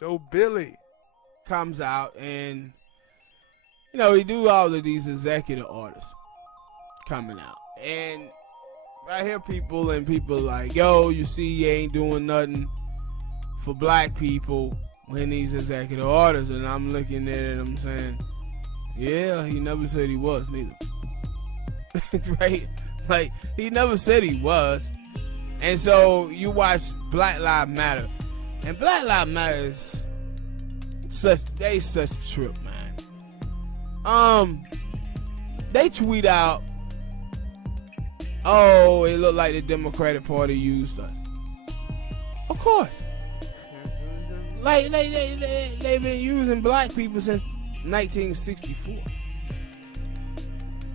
Joe Billy comes out and, you know, he do all of these executive orders coming out. And I hear people like, yo, you see, he ain't doing nothing for black people in these executive orders. And I'm looking at it and I'm saying, yeah, he never said he was neither. Right? Like, he never said he was. And so you watch Black Lives Matter. And Black Lives Matter is such a trip, man. They tweet out, oh, it looked like the Democratic Party used us. Of course. Like, they've been using black people since 1964.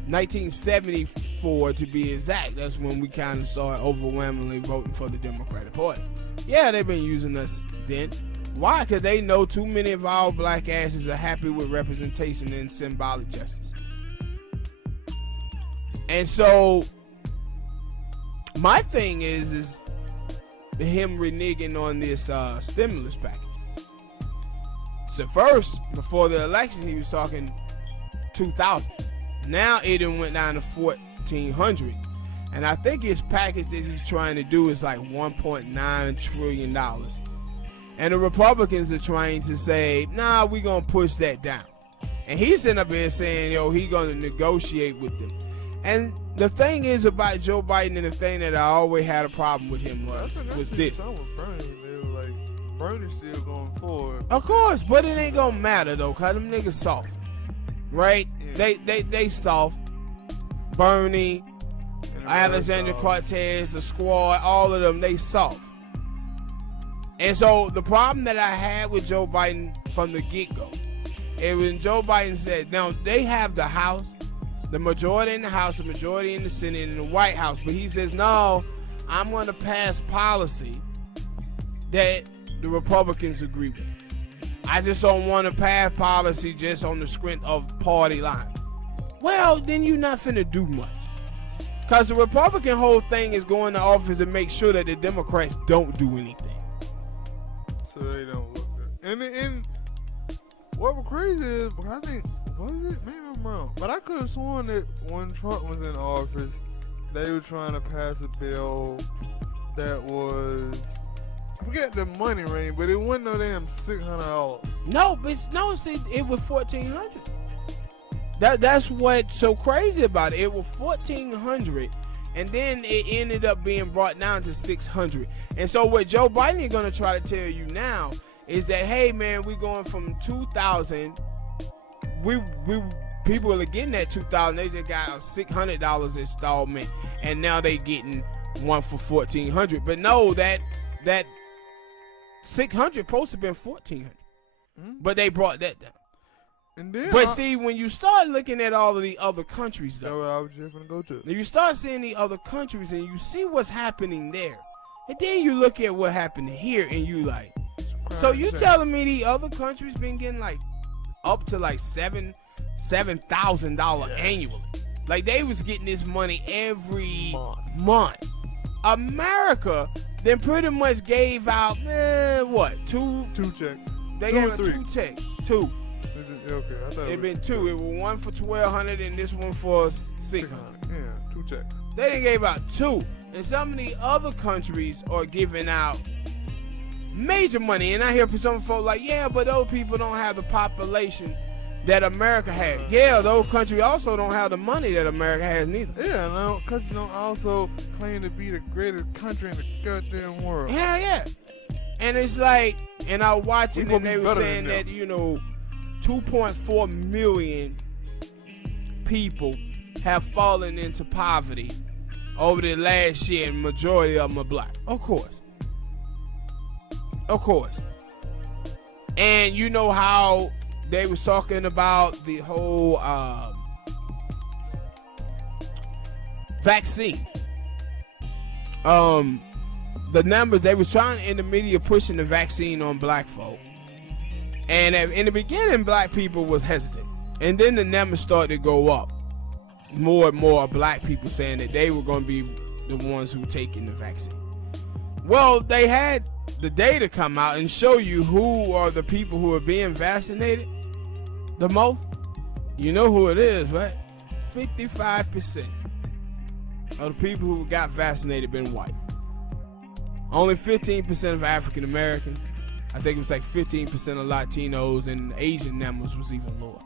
1974 to be exact. That's when we kind of started overwhelmingly voting for the Democratic Party. Yeah, they've been using us then. Why? Because they know too many of our black asses are happy with representation and symbolic justice. And so my thing is him reneging on this stimulus package. So first, before the election, he was talking 2,000. Now it went down to 1,400. And I think his package that he's trying to do is like $1.9 trillion. And the Republicans are trying to say, nah, we're going to push that down. And he's sitting up here saying, yo, he's going to negotiate with them. And the thing is about Joe Biden, and the thing that I always had a problem with him was this. Bernie's still going forward. Of course, but it ain't gonna matter though, cause them niggas soft, right? Yeah. They soft. Bernie, Alexander Cortez, the squad, all of them, they soft. And so the problem that I had with Joe Biden from the get-go, it was when Joe Biden said, now they have the House, the majority in the House, the majority in the Senate, and the White House, but he says, no, I'm gonna pass policy that the Republicans agree with. I just don't want to pass policy just on the strength of party line. Well, then you're not finna do much. Because the Republican whole thing is going to office to make sure that the Democrats don't do anything. So they don't look good. And what was crazy is, I think, was it? Maybe I'm wrong. But I could have sworn that when Trump was in office, they were trying to pass a bill that was, I forget the money range, but it wasn't no damn $600. No, see, it was $1,400. That's what's so crazy about it. It was $1,400, and then it ended up being brought down to $600. And so what Joe Biden is gonna try to tell you now is that, hey man, we're going from 2,000. We people are getting that 2,000. They just got a $600 installment, and now they getting one for $1,400. But no, that 600 supposed to have been 1,400, but they brought that down. And then but see, when you start looking at all of the other countries, though, that's what I was just gonna go to. You start seeing the other countries and you see what's happening there, and then you look at what happened here, and you like, so you telling me the other countries been getting like up to like $7,000 annually? Like they was getting this money every month. America then pretty much gave out two checks. They gave out 2 checks. 2. Okay, I thought it been 2. It was one for $1,200 and this one for $600. Yeah, 2 checks. They done gave out 2, and some of the other countries are giving out major money. And I hear from some folks like, yeah, but those people don't have the population that America has. Yeah, those countries also don't have the money that America has neither. Yeah, and those countries don't also claim to be the greatest country in the goddamn world. Hell yeah. And it's like, and I was watching and they were saying that, 2.4 million people have fallen into poverty over the last year, and majority of them are black. Of course. And you know how they was talking about the whole vaccine. The numbers, they was trying in the media pushing the vaccine on black folk. And in the beginning, black people was hesitant. And then the numbers started to go up. More and more black people saying that they were going to be the ones who taking the vaccine. Well, they had the data come out and show you who are the people who are being vaccinated the most, you know who it is, right? 55% of the people who got vaccinated been white. Only 15% of African Americans. I think it was like 15% of Latinos, and Asian numbers was even lower.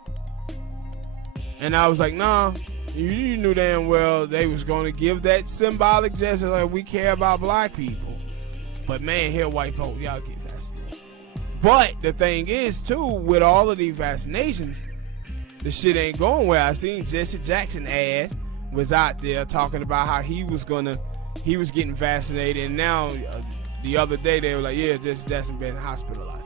And I was like, nah, you knew damn well they was going to give that symbolic gesture like we care about black people. But man, here white folk, y'all get vaccinated. But the thing is too, with all of these vaccinations, the shit ain't going well. I seen Jesse Jackson ass was out there talking about how he was getting vaccinated, and now the other day they were like, yeah, Jesse Jackson been hospitalized.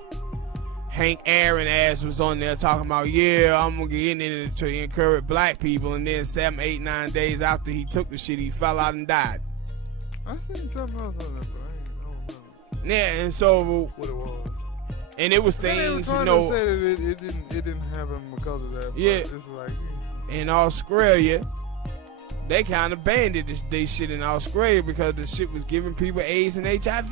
Hank Aaron ass was on there talking about, yeah, I'm gonna get in it to encourage black people, and then 7, 8, 9 days after he took the shit, he fell out and died. I seen something else on that, but I don't know. Yeah, and so what it was. And it was things, you know. To say that it didn't happen because of that. Yeah. It's like, in Australia, they kind of banned this shit in Australia because the shit was giving people AIDS and HIV.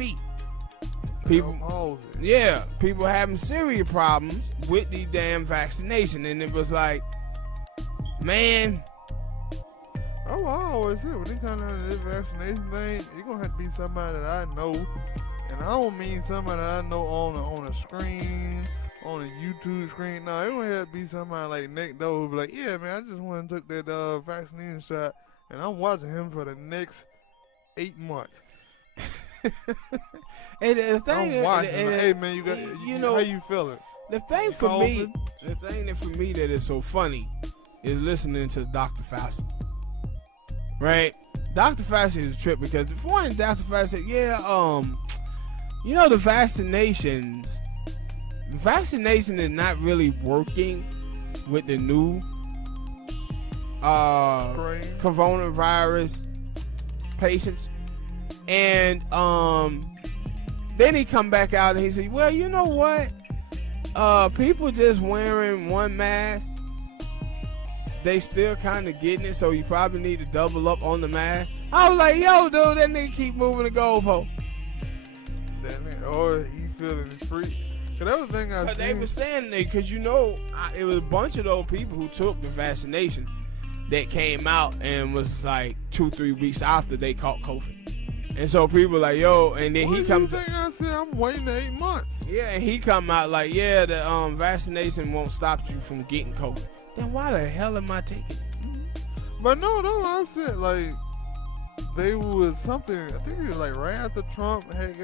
People, yeah, people having serious problems with the damn vaccination, and it was like, man. Oh, I always say when it comes to this vaccination thing, you're gonna have to be somebody that I know, and I don't mean somebody that I know on a screen, on a YouTube screen. No, it gonna have to be somebody like Nick Doe who be like, yeah, man, I just went and took that vaccination shot, and I'm watching him for the next 8 months. And the thing, I'm watching. Hey man, you know, how you feeling? The thing for me, that is so funny is listening to Dr. Fauci. Right? Dr. Fauci is a trip because before Dr. Fauci said, yeah, you know, the vaccination is not really working with the new coronavirus patients. And then he come back out and he said, well, you know what? People just wearing one mask, they still kind of getting it, so you probably need to double up on the mask. I was like, yo, dude, that nigga keep moving the goalpost. Or he feeling free. Cause that was the thing I seen. They were saying that because, you know, it was a bunch of those people who took the vaccination that came out and was like 2-3 weeks after they caught COVID. And so people like, yo, and then he comes. I said I'm waiting 8 months. Yeah, and he come out like, yeah, the vaccination won't stop you from getting COVID. Then why the hell am I taking it? But no, I said like they was something. I think it was like right after Trump had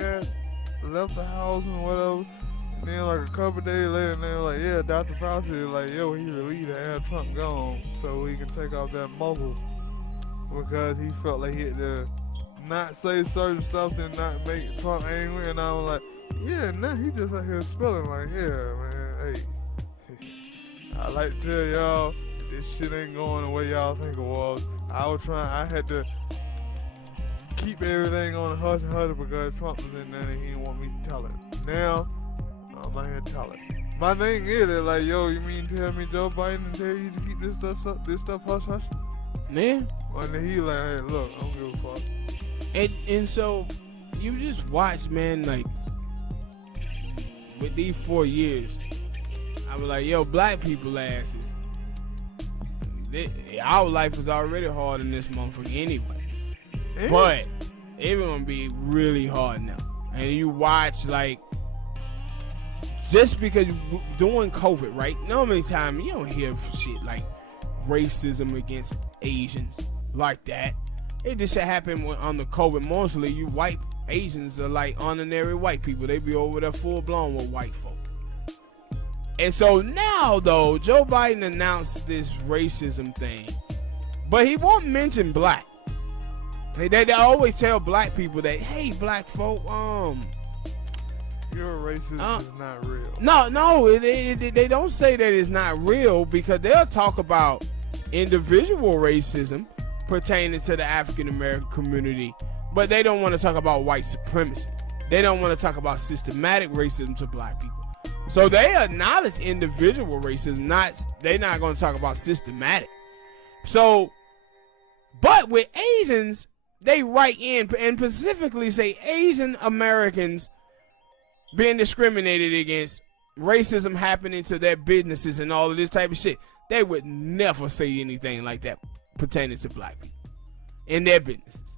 left the house and whatever. And then like a couple days later, and they were like, yeah, Dr. Fauci was like, yo, he relieved to have Trump gone so he can take off that muzzle because he felt like he had to not say certain stuff to not make Trump angry. And I was like, yeah, now he just out here spilling like, yeah, man, hey, I like to tell y'all, this shit ain't going the way y'all think it was. I had to keep everything on the hush and hush because Trump was in there and he didn't want me to tell it. Now, I'm not here to tell it. My thing is that like, yo, you mean tell me Joe Biden tell you to keep this stuff hush hush? Yeah. And then he like, hey, look, I don't give a fuck. And so you just watch, man, like with these 4 years, I was like, yo, black people asses, our life was already hard in this motherfucker anyway. Yeah. But it's gonna be really hard now. And you watch, like, just because during COVID, right? Normally time you don't hear shit like racism against Asians like that. It just happened on the COVID. Mostly, you white Asians are like ordinary white people. They be over there full blown with white folk. And so now, though, Joe Biden announced this racism thing, but he won't mention black. They always tell black people that, hey, black folk, your racism is not real. No, they don't say that it's not real because they'll talk about individual racism pertaining to the African American community, but they don't want to talk about white supremacy. They don't want to talk about systematic racism to black people. So they acknowledge individual racism, they're not going to talk about systematic. So, but with Asians, they write in and specifically say Asian Americans being discriminated against, racism happening to their businesses and all of this type of shit, they would never say anything like that pertaining to black people in their businesses.